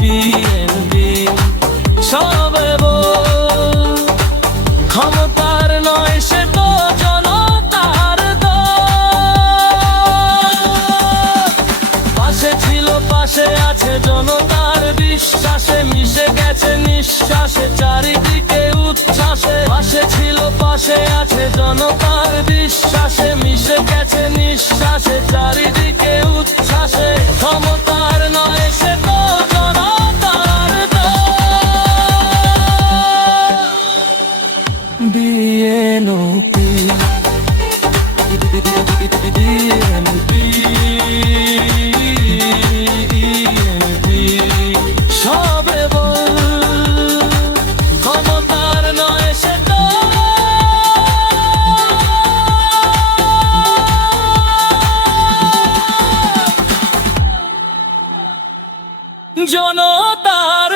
BNP সবে বল, ক্ষমতার নয় সে তো জনতার দল। পাশে ছিল পাশে আছে জনতার বিশ্বাসে, মিশে গেছে নিঃশ্বাসে চারিদিকে উচ্ছ্বাসে। পাশে ছিল পাশে আছে জনতার বিশ্বাসে, মিশে গেছে নিঃশ্বাসে চারিদিকে উচ্ছ্বাসে। ক্ষমতার নয় সে তো জনতার দল। বিএনপি সবে বল, ক্ষমতার নয় সে তো জনতার